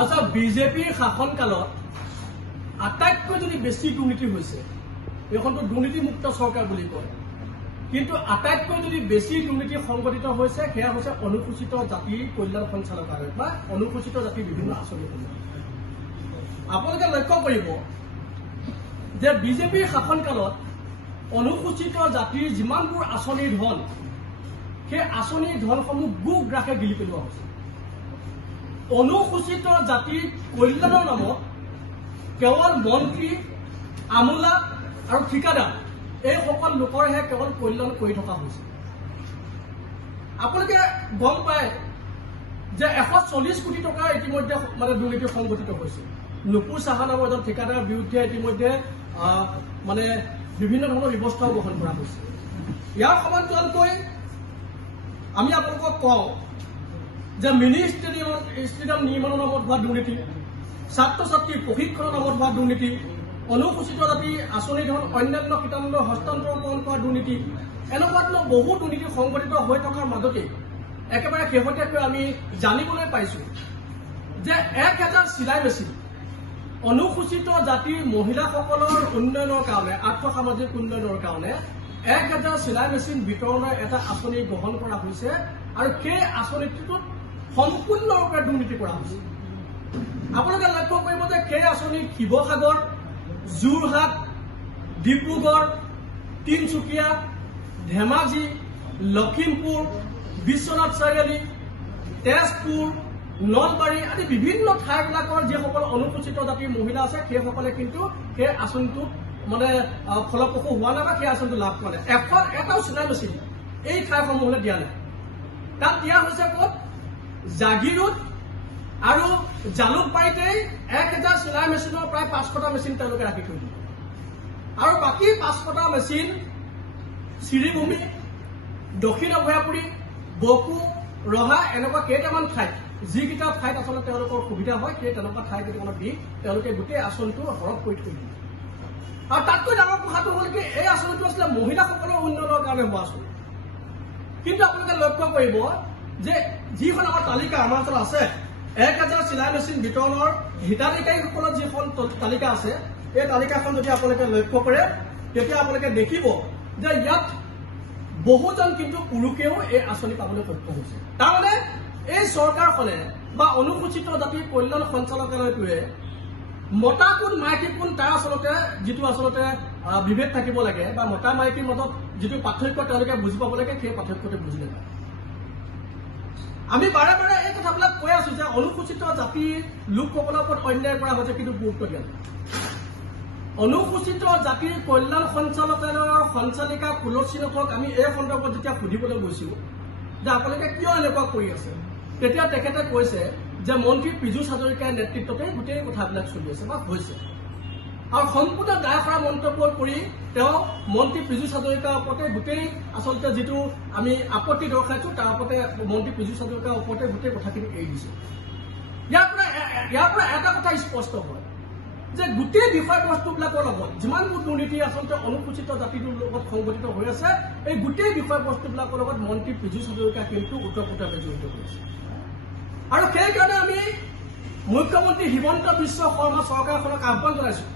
আচ্ছা বিজেপিৰ শাসনকালত আটাইতকৈ যদি বেছি দুৰ্নীতি হৈছে এইখনটো দুৰ্নীতিমুক্ত চৰকাৰ বুলি কয় কিন্তু আটাইতকৈ যদি বেছি দুৰ্নীতি সংঘটিত হৈছে সেয়া হৈছে অনুসূচিত জাতিৰ কল্যাণ সঞ্চালকালয় বা অনুসূচিত জাতিৰ বিভিন্ন আঁচনিসমূহ আপোনালোকে লক্ষ্য কৰিব যে বিজেপিৰ শাসনকালত অনুসূচিত জাতিৰ যিমানবোৰ আঁচনিৰ ধন সেই আঁচনিৰ ধনসমূহ গুগ্ৰাসে গিলি পেলোৱা হৈছে অনুসূচিত জাতিৰ কল্যাণৰ নামত কেৱল মন্ত্ৰী আমোলা আৰু ঠিকাদাৰ এই সকল লোকৰহে কেৱল কল্যাণ কৰি থকা হৈছে আপোনালোকে গম পায় যে 140 কোটি টকা ইতিমধ্যে মানে দুৰ্নীতি সংঘটিত হৈছে নুপুৰ সাহা নামৰ এজন ঠিকাদাৰৰ বিৰুদ্ধে ইতিমধ্যে মানে বিভিন্ন ধৰণৰ ব্যৱস্থাও গ্ৰহণ কৰা হৈছে ইয়াৰ সমান্তৰালকৈ আমি আপোনালোকক কওঁ যে মিনি ষ্টেডিয়াম নিৰ্মাণৰ নামত হোৱা দুৰ্নীতি ছাত্ৰ ছাত্ৰীৰ প্ৰশিক্ষণৰ নামত হোৱা দুৰ্নীতি অনুসূচিত জাতি আঁচনি ধন অন্যান্য কিতাপৰ হস্তান্তৰকৰণ কৰা দুৰ্নীতি এনেকুৱা ধৰণৰ বহু দুৰ্নীতি সংঘটিত হৈ থকাৰ মাজতে একেবাৰে শেহতীয়াকৈ আমি জানিবলৈ পাইছো যে 1000 চিলাই মেচিন অনুসূচিত জাতিৰ মহিলাসকলৰ উন্নয়নৰ কাৰণে আৰ্থসামাজিক উন্নয়নৰ কাৰণে 1000 চিলাই মেচিন বিতৰণৰ এটা আঁচনি গ্ৰহণ কৰা হৈছে আৰু সেই আঁচনিটোত সম্পূৰ্ণৰূপে দুৰ্নীতি কৰা হৈছে আপোনালোকে লক্ষ্য কৰিব যে সেই আঁচনি শিৱসাগৰ যোৰহাট ডিব্ৰুগড় তিনচুকীয়া ধেমাজি লখিমপুৰ বিশ্বনাথ চাৰিআলি তেজপুৰ নলবাৰী আদি বিভিন্ন ঠাইবিলাকৰ যিসকল অনুসূচিত জাতিৰ মহিলা আছে সেইসকলে কিন্তু সেই আঁচনিটোত মানে ফলপ্ৰসূ হোৱা নাই বা সেই আঁচনিটো লাভ কৰা নাই এটাও চিলাই মেচিন এই ঠাইসমূহলৈ দিয়া নাই তাত দিয়া হৈছে ক'ত জাগিৰোড আৰু জালুকবাৰীতে 1000 চিলাই মেচিনৰ প্ৰায় 500টা মেচিন তেওঁলোকে ৰাখি থৈ দিলে আৰু বাকী 500টা মেচিন শ্ৰীভূমি দক্ষিণ অভয়াপুৰী বকু ৰহা এনেকুৱা কেইটামান ঠাইত যিকেইটা ঠাইত আচলতে তেওঁলোকৰ সুবিধা হয় সেই তেনেকুৱা ঠাই কেইটামানত দি তেওঁলোকে গোটেই আঁচনিটো সৰহ কৰি থৈ দিলে আৰু তাতকৈ ডাঙৰ কথাটো হ'ল কি এই আঁচনিটো আছিলে মহিলাসকলৰ উন্নয়নৰ কাৰণে হোৱা আঁচনি কিন্তু আপোনালোকে লক্ষ্য কৰিব যে যিখন আমাৰ তালিকা আমাৰ ওচৰত আছে 1000 চিলাই মেচিন বিতৰণৰ হিতাধিকাৰীসকলৰ যিখন তালিকা আছে এই তালিকাখন যদি আপোনালোকে লক্ষ্য কৰে তেতিয়া আপোনালোকে দেখিব যে ইয়াত বহুজন কিন্তু পুৰুষেও এই আঁচনি পাবলৈ সক্ষম হৈছে তাৰমানে এই চৰকাৰখনে বা অনুসূচিত জাতিৰ কল্যাণ সঞ্চালকালয়টোৱে মতা কোন মাইকী কোন তাৰ আচলতে যিটো আচলতে বিভেদ থাকিব লাগে বা মতা মাইকীৰ মাজত যিটো পাৰ্থক্য তেওঁলোকে বুজি পাব লাগে সেই পাৰ্থক্যটো বুজি নাপায় আমি বাৰে বাৰে এই কথাবিলাক কৈ আছো যে অনুসূচিত জাতিৰ লোকসকলৰ ওপৰত অন্যায় কৰা হৈছে কিন্তু গুৰুত্ব দিয়া নাই অনুসূচিত জাতিৰ কল্যাণ সঞ্চালকালয়ৰ সঞ্চালিকা তুলসী নাথক আমি এই সন্দৰ্ভত যেতিয়া সুধিবলৈ গৈছিলো যে আপোনালোকে কিয় এনেকুৱা কৰি আছে তেতিয়া তেখেতে কৈছে যে মন্ত্ৰী পীযুষ হাজৰিকাৰ নেতৃত্বতে গোটেই কথাবিলাক চলি আছে বা হৈছে আৰু সম্পূৰ্ণ দায়সাৰা মন্তব্য কৰি তেওঁ মন্ত্ৰী পীযুষ হাজৰিকাৰ ওপৰতে গোটেই আচলতে যিটো আমি আপত্তি দৰ্শাইছো তাৰ ওপৰতে মন্ত্ৰী পীযুষ হাজৰিকাৰ ওপৰতে গোটেই কথাখিনি এৰি দিছে ইয়াৰ পৰা এটা কথা স্পষ্ট হয় যে গোটেই বিষয়বস্তুবিলাকৰ লগত যিমানবোৰ দুৰ্নীতি আচলতে অনুসূচিত জাতিটোৰ লগত সংঘটিত হৈ আছে এই গোটেই বিষয়বস্তুবিলাকৰ লগত মন্ত্ৰী পীযুষ হাজৰিকা কিন্তু ওতঃপ্ৰোতভাৱে জড়িত হৈছে আৰু সেইকাৰণে আমি মুখ্যমন্ত্ৰী হিমন্ত বিশ্ব শৰ্মা চৰকাৰখনক আহ্বান জনাইছো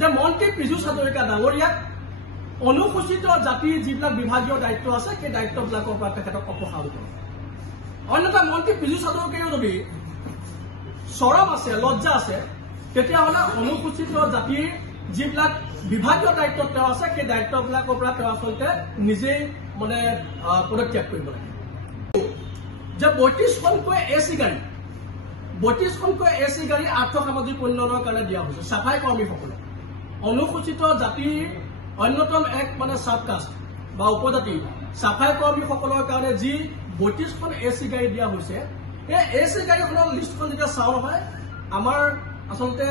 যে মন্ত্ৰী পীযুষ হাজৰিকা ডাঙৰীয়াক অনুসূচিত জাতিৰ যিবিলাক বিভাগীয় দায়িত্ব আছে সেই দায়িত্ববিলাকৰ পৰা তেখেতক অপসাৰণ কৰক অন্যথা মন্ত্ৰী পীযুষ হাজৰিকায়ো যদি চৰম আছে লজ্জা আছে তেতিয়াহ'লে অনুসূচিত জাতিৰ যিবিলাক বিভাগীয় দায়িত্বত তেওঁ আছে সেই দায়িত্ববিলাকৰ পৰা তেওঁ আচলতে নিজেই মানে পদত্যাগ কৰিব লাগে যে 32খনকৈ এচি গাড়ী আৰ্থসামাজিক উন্নয়নৰ কাৰণে দিয়া হৈছে চাফাই কৰ্মীসকলে অনুসূচিত জাতিৰ অন্যতম এক মানে চাবকাষ্ট বা উপজাতি চাফাই কৰ্মীসকলৰ কাৰণে যি 32খন এচি গাড়ী দিয়া হৈছে এই এচি গাড়ীখনৰ লিষ্টখন যেতিয়া চাওঁ নহয় আমাৰ আচলতে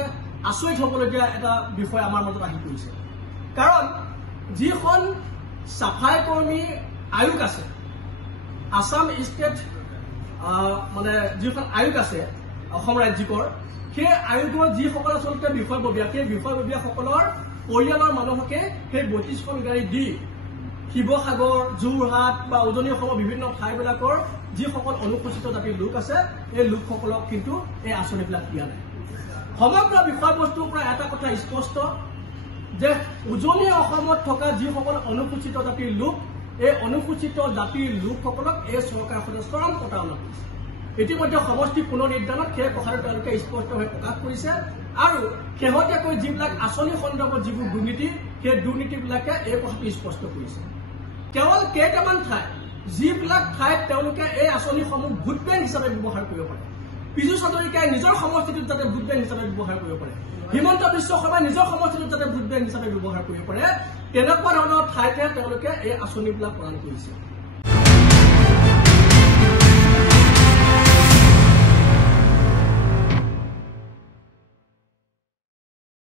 আচৰিত হ'বলগীয়া এটা বিষয় আমাৰ মাজত আহি পৰিছে কাৰণ যিখন চাফাই কৰ্মী আয়োগ আছে আসাম ষ্টেট মানে যিখন আয়োগ আছে অসম ৰাজ্যিকৰ সেই আয়োগৰ যিসকল আচলতে বিষয়ববীয়া সেই বিষয়ববীয়াসকলৰ পৰিয়ালৰ মানুহকে সেই 32খন গাড়ী দি শিৱসাগৰ যোৰহাট বা উজনি অসমৰ বিভিন্ন ঠাইবিলাকৰ যিসকল অনুসূচিত জাতিৰ লোক আছে এই লোকসকলক কিন্তু এই আঁচনিবিলাক দিয়া নাই সমগ্ৰ বিষয়বস্তুৰ পৰা এটা কথা স্পষ্ট যে উজনি অসমত থকা যিসকল অনুসূচিত জাতিৰ লোক এই অনুসূচিত জাতিৰ লোকসকলক এই চৰকাৰখনে চৰম প্ৰতাৰণা কৰিছে ইতিমধ্যে সমষ্টি পুনৰ নিৰ্ধাৰণত সেই কথাটো তেওঁলোকে স্পষ্টভাৱে প্ৰকাশ কৰিছে আৰু শেহতীয়াকৈ যিবিলাক আঁচনি সন্দৰ্ভত যিবোৰ দুৰ্নীতি সেই দুৰ্নীতিবিলাকে এই কথাটো স্পষ্ট কৰিছে কেৱল কেইটামান ঠাই যিবিলাক ঠাইত তেওঁলোকে এই আঁচনিসমূহ ভোট বেংক হিচাপে ব্যৱহাৰ কৰিব পাৰে পীযুষ হাজৰিকাই নিজৰ সমষ্টিটোত যাতে ভোট বেংক হিচাপে ব্যৱহাৰ কৰিব পাৰে হিমন্ত বিশ্ব শৰ্মাই নিজৰ সমষ্টিটোত যাতে ভোট বেংক হিচাপে ব্যৱহাৰ কৰিব পাৰে তেনেকুৱা ধৰণৰ ঠাইতে তেওঁলোকে এই আঁচনিবিলাক প্ৰদান কৰিছে